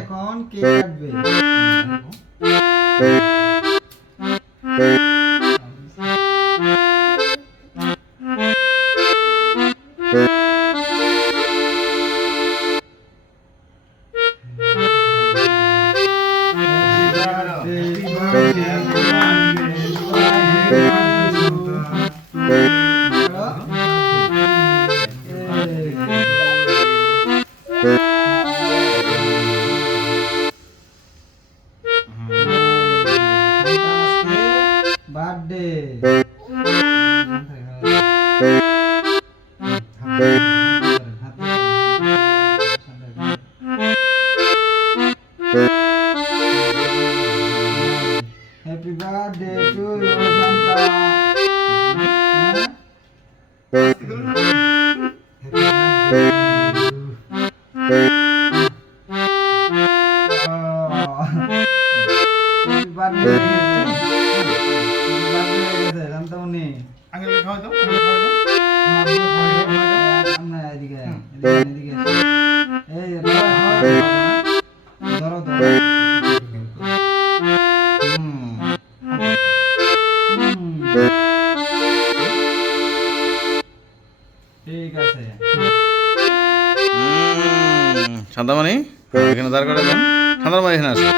এখন কে কাটবে? Birthday happy birthday to you Shanta. Happy birthday Shantamoni. Uncle খাওয়া দাও, এদিকে এদিকে এই ধরো ধরো। ঠিক আছে শান্তামণি এখানে দাঁড় করে দেন। শান্তামণি এখানে আসো।